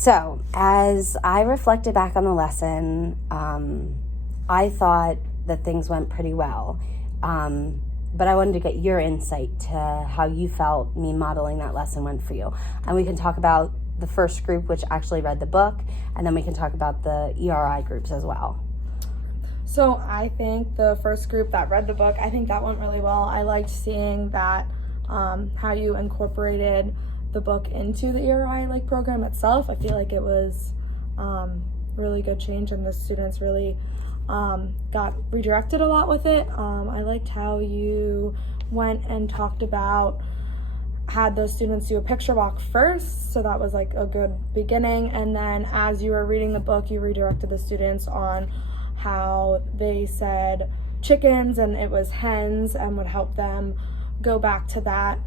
So as I reflected back on the lesson, I thought that things went pretty well. But I wanted to get your insight to how you felt me modeling that lesson went for you. And we can talk about the first group, which actually read the book, and then we can talk about the ERI groups as well. So I think the first group that read the book, I think that went really well. I liked seeing that how you incorporated the book into the ERI program itself. I feel like it was really good change, and the students really got redirected a lot with it. I liked how you went and talked about, had those students do a picture walk first, so that was like a good beginning, and then as you were reading the book, you redirected the students on how they said chickens and it was hens, and would help them go back to that.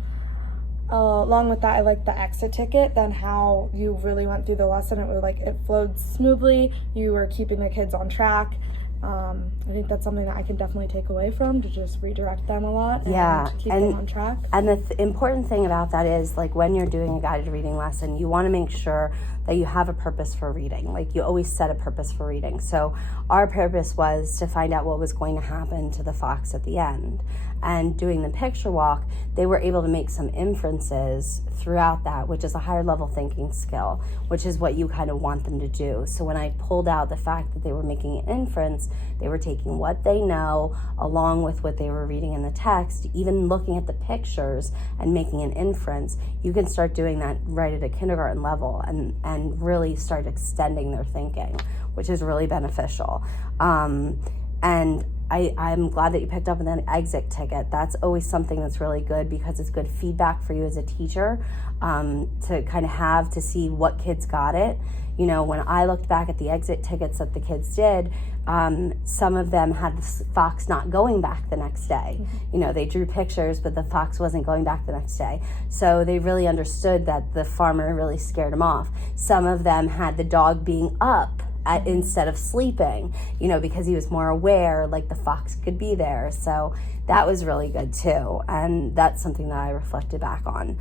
Along with that, I liked the exit ticket, then how you really went through the lesson. It was like it flowed smoothly, you were keeping the kids on track. I think that's something that I can definitely take away from, to just redirect them a lot and keep them on track. And the important thing about that is, like, when you're doing a guided reading lesson, you want to make sure that you have a purpose for reading. Like, you always set a purpose for reading. So our purpose was to find out what was going to happen to the fox at the end. And doing the picture walk, they were able to make some inferences throughout that, which is a higher level thinking skill, which is what you kind of want them to do. So when I pulled out the fact that they were making an inference, they were taking what they know along with what they were reading in the text, even looking at the pictures and making an inference. You can start doing that right at a kindergarten level and really start extending their thinking, which is really beneficial. And I'm glad that you picked up on that exit ticket. That's always something that's really good, because it's good feedback for you as a teacher, to kind of have to see what kids got it. You know, when I looked back at the exit tickets that the kids did, some of them had the fox not going back the next day. You know, they drew pictures, but the fox wasn't going back the next day. So they really understood that the farmer really scared them off. Some of them had the dog being up instead of sleeping, you know, because he was more aware, like the fox could be there. So that was really good too. And that's something that I reflected back on.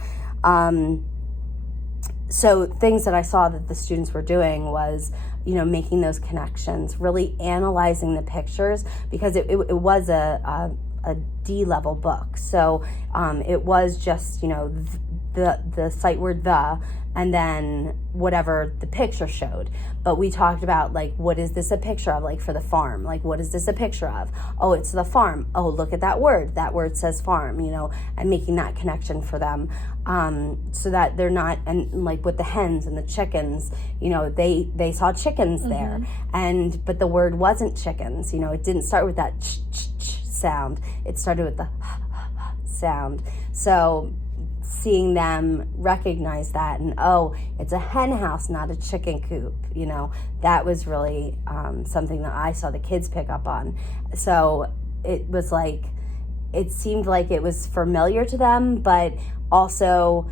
So things that I saw that the students were doing was, you know, making those connections, really analyzing the pictures, because it was a D-level book. So it was just, you know, the sight word the, and then whatever the picture showed. But we talked about, like, what is this a picture of? Like, for the farm, like, what is this a picture of? Oh, it's the farm. Oh, look at that word says farm, you know, and making that connection for them, so that they're not, and like with the hens and the chickens, you know, they saw chickens there, but the word wasn't chickens, you know, it didn't start with that ch sound, it started with the sound. So seeing them recognize that, and oh, it's a hen house, not a chicken coop, you know, that was really something that I saw the kids pick up on. So it was like, it seemed like it was familiar to them, but also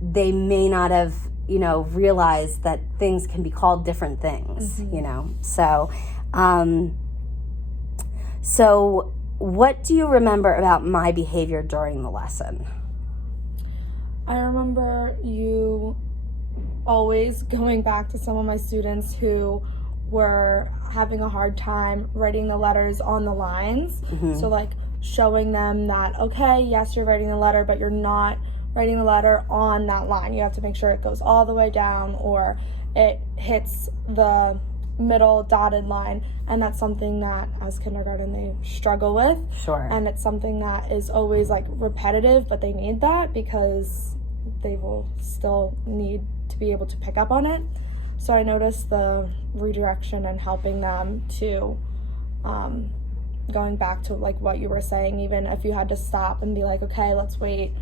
they may not have, you know, realized that things can be called different things, you know. So so what do you remember about my behavior during the lesson? I remember you always going back to some of my students who were having a hard time writing the letters on the lines. So like showing them that, okay, yes, you're writing the letter, but you're not writing the letter on that line. You have to make sure it goes all the way down, or it hits the middle dotted line. And that's something that as kindergarten they struggle with. Sure. And it's something that is always like repetitive, but they need that because they will still need to be able to pick up on it. So I noticed the redirection and helping them to going back to like what you were saying, even if you had to stop and be like, okay, let's wait,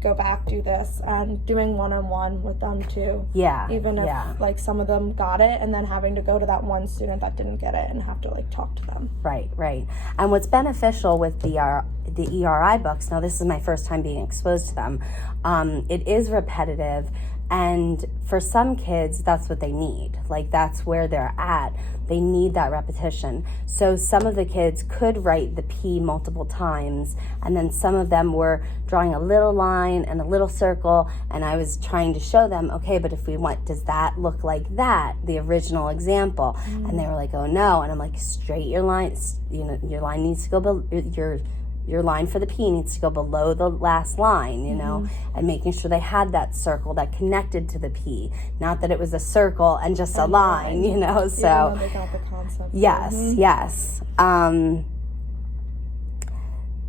go back, do this, and doing one-on-one with them too. Yeah. Even if like some of them got it, and then having to go to that one student that didn't get it and have to like talk to them. Right. And what's beneficial with the ERI books, now this is my first time being exposed to them, it is repetitive, And for some kids, that's what they need. Like, that's where they're at. They need that repetition. So some of the kids could write the P multiple times, and then some of them were drawing a little line and a little circle, and I was trying to show them, okay, but if we want, does that look like that, the original example? And they were like, oh no. And I'm like, straight your line, your line needs to go, your line for the P needs to go below the last line, and making sure they had that circle that connected to the P, not that it was a circle and just a line, so they got the concept. yes.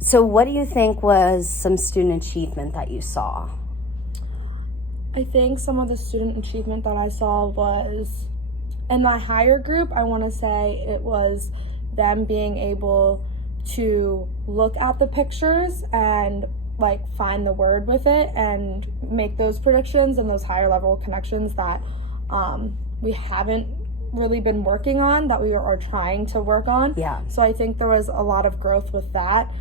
So what do you think was some student achievement that you saw? I think some of the student achievement that I saw was in my higher group. I want to say it was them being able to look at the pictures and like find the word with it and make those predictions and those higher level connections that we haven't really been working on, that we are trying to work on. Yeah. So I think there was a lot of growth with that.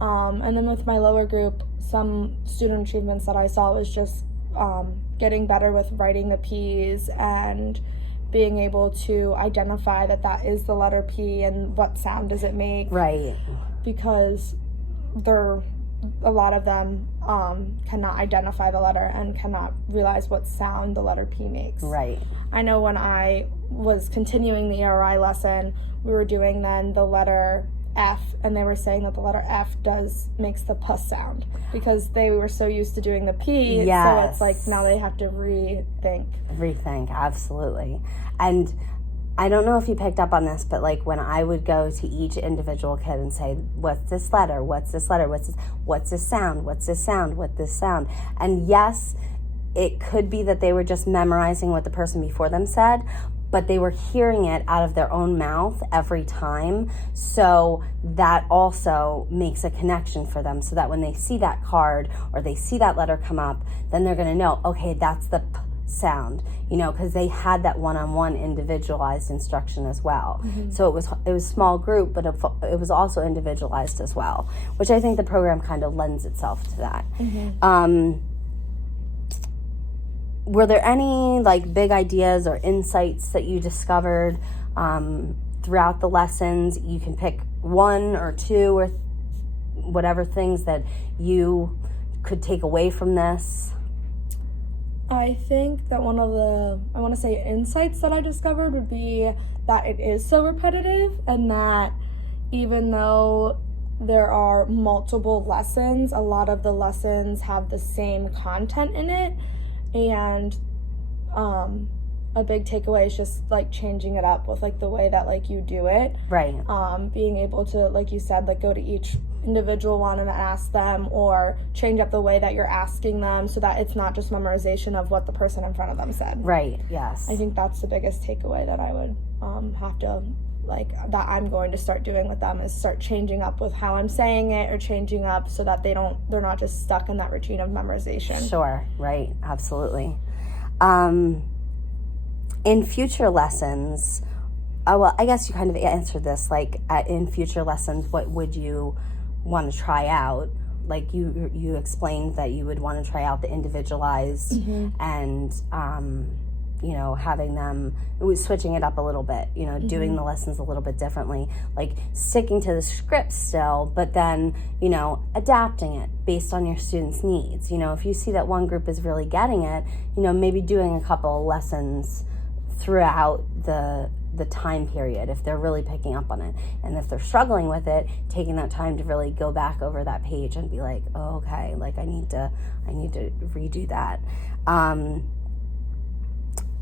And then with my lower group, some student achievements that I saw was just getting better with writing the P's and being able to identify that is the letter P and what sound does it make. Right. Because a lot of them cannot identify the letter and cannot realize what sound the letter P makes. Right. I know when I was continuing the ERI lesson, we were doing then the letter F, and they were saying that the letter F makes the P sound because they were so used to doing the P. Yes. So it's like now they have to rethink, absolutely. And I don't know if you picked up on this, but like when I would go to each individual kid and say, what's this letter, what's this letter, what's this sound, what's this sound, what's this sound, and yes, it could be that they were just memorizing what the person before them said, but they were hearing it out of their own mouth every time. So that also makes a connection for them, so that when they see that card or they see that letter come up, then they're going to know, okay, that's the P sound, because they had that one-on-one individualized instruction as well. So it was small group, but it was also individualized as well, which I think the program kind of lends itself to that. Were there any like big ideas or insights that you discovered throughout the lessons? You can pick one or two or whatever things that you could take away from this. I think that one of the, insights that I discovered would be that it is so repetitive, and that even though there are multiple lessons, a lot of the lessons have the same content in it. And a big takeaway is just like changing it up with like the way that like you do it. Right. Being able to, like you said, like go to each individual one and ask them, or change up the way that you're asking them so that it's not just memorization of what the person in front of them said. Right. Yes. I think that's the biggest takeaway that I would have to that I'm going to start doing with them, is start changing up with how I'm saying it, or changing up so that they're not just stuck in that routine of memorization. Sure, right, absolutely. In future lessons, well, I guess you kind of answered this, like in future lessons, what would you want to try out? Like you explained that you would want to try out the individualized and having them, switching it up a little bit, doing the lessons a little bit differently, like sticking to the script still, but then, adapting it based on your students' needs. If you see that one group is really getting it, maybe doing a couple of lessons throughout the time period if they're really picking up on it. And if they're struggling with it, taking that time to really go back over that page and be like, oh, okay, like I need to redo that.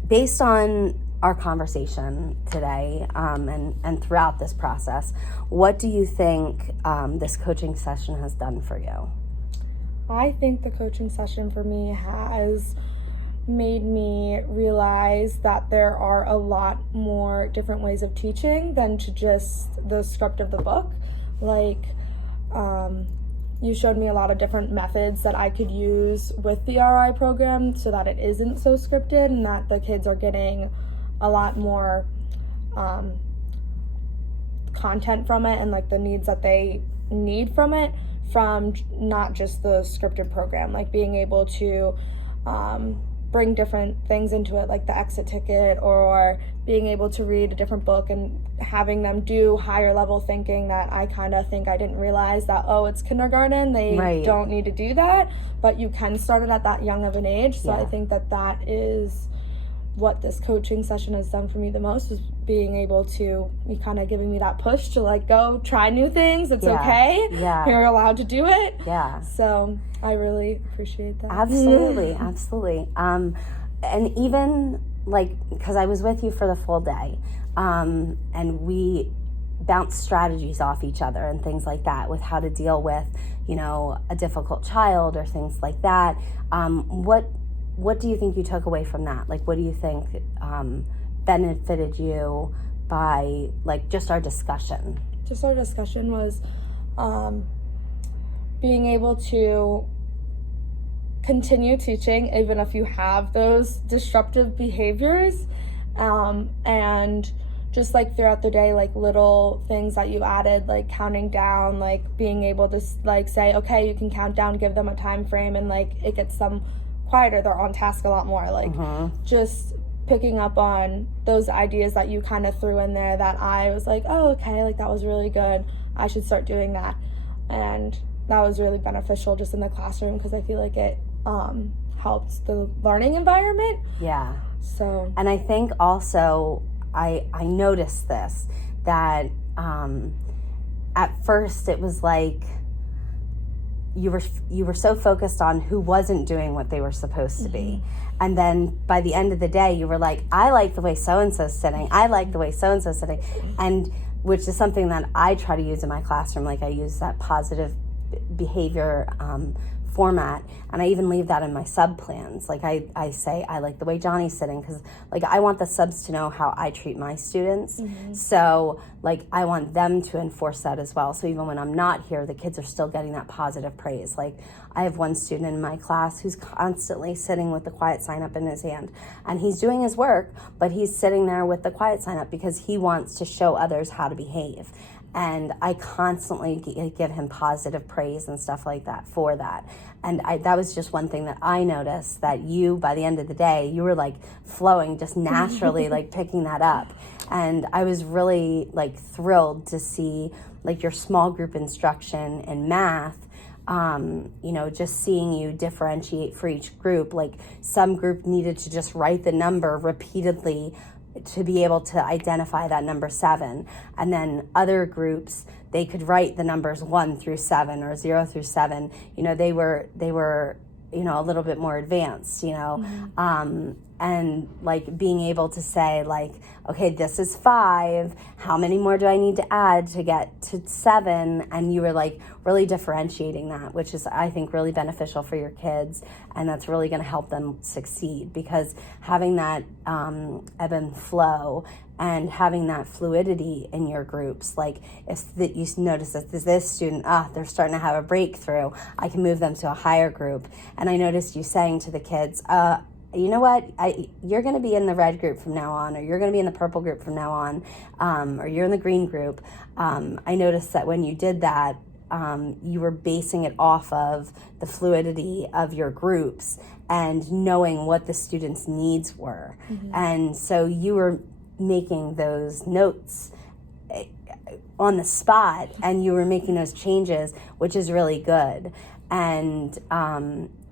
Based on our conversation today and throughout this process, what do you think this coaching session has done for you? I think the coaching session for me has made me realize that there are a lot more different ways of teaching than to just the script of the book. Like, you showed me a lot of different methods that I could use with the RI program so that it isn't so scripted, and that the kids are getting a lot more content from it, and like the needs that they need from it, from not just the scripted program. Like being able to bring different things into it, like the exit ticket, or being able to read a different book and having them do higher level thinking that I kind of think I didn't realize that, oh, it's kindergarten, they don't need to do that, but you can start it at that young of an age. So I think that is what this coaching session has done for me the most, is being able to, you kind of giving me that push to like, go try new things. It's okay. Yeah. You're allowed to do it. Yeah. So I really appreciate that. Absolutely. Absolutely. And even like, because I was with you for the full day, and we bounced strategies off each other and things like that with how to deal with, you know, a difficult child or things like that. What do you think you took away from that? Like, what do you think benefited you by, like, just our discussion? Just our discussion was being able to continue teaching even if you have those disruptive behaviors, and just like throughout the day, like little things that you added, like counting down, like being able to like say, okay, you can count down, give them a time frame, and like it gets them quieter, they're on task a lot more, like just picking up on those ideas that you kind of threw in there that I was like, oh, okay, like that was really good, I should start doing that. And that was really beneficial just in the classroom, because I feel like it helps the learning environment. Yeah. So, and I think also I noticed this, that at first it was like you were so focused on who wasn't doing what they were supposed to be. And then by the end of the day, you were like, I like the way so-and-so's sitting. I like the way so-and-so's sitting. And which is something that I try to use in my classroom. Like I use that positive behavior format, and I even leave that in my sub plans. Like I say, I like the way Johnny's sitting, because like I want the subs to know how I treat my students. So like I want them to enforce that as well. So even when I'm not here, the kids are still getting that positive praise. Like I have one student in my class who's constantly sitting with the quiet sign up in his hand, and he's doing his work, but he's sitting there with the quiet sign up because he wants to show others how to behave. And I constantly give him positive praise and stuff like that for that. And that was just one thing that I noticed, that you, by the end of the day, you were like flowing just naturally, like picking that up. And I was really like thrilled to see like your small group instruction in math, you know, just seeing you differentiate for each group. Like some group needed to just write the number repeatedly to be able to identify that number 7, and then other groups, they could write the numbers 1 through 7 or 0 through 7. You know, they were you know, a little bit more advanced, you know. And like being able to say like, okay, this is 5, how many more do I need to add to get to 7? And you were like really differentiating that, which is, I think, really beneficial for your kids, and that's really going to help them succeed, because having that ebb and flow and having that fluidity in your groups, like if you notice that this student, they're starting to have a breakthrough, I can move them to a higher group. And I noticed you saying to the kids, you know what, you're going to be in the red group from now on, or you're going to be in the purple group from now on, or you're in the green group. I noticed that when you did that, you were basing it off of the fluidity of your groups and knowing what the students' needs were. And so you were making those notes on the spot, and you were making those changes, which is really good. And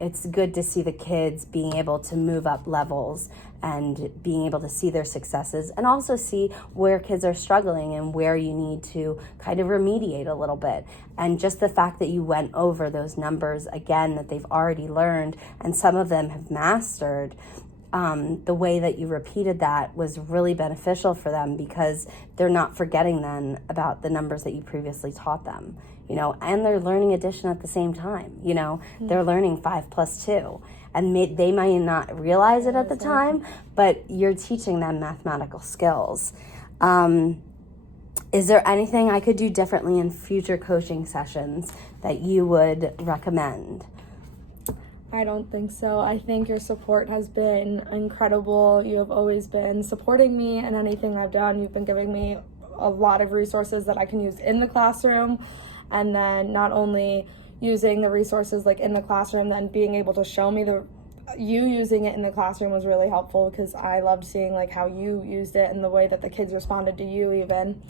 it's good to see the kids being able to move up levels and being able to see their successes, and also see where kids are struggling and where you need to kind of remediate a little bit. And just the fact that you went over those numbers again that they've already learned, and some of them have mastered, the way that you repeated that was really beneficial for them, because they're not forgetting then about the numbers that you previously taught them, you know, and they're learning addition at the same time, you know, they're learning 5 + 2, and they might not realize it at the time, but you're teaching them mathematical skills. Is there anything I could do differently in future coaching sessions that you would recommend? I don't think so. I think your support has been incredible. You have always been supporting me in anything I've done. You've been giving me a lot of resources that I can use in the classroom, and then not only using the resources like in the classroom, then being able to show me you using it in the classroom was really helpful because I loved seeing like how you used it and the way that the kids responded to you even.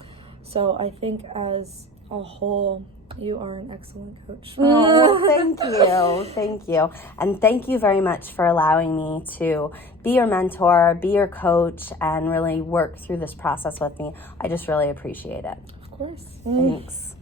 So I think as a whole, you are an excellent coach. Oh, thank you. And thank you very much for allowing me to be your mentor, be your coach, and really work through this process with me. I just really appreciate it. Of course. Thanks.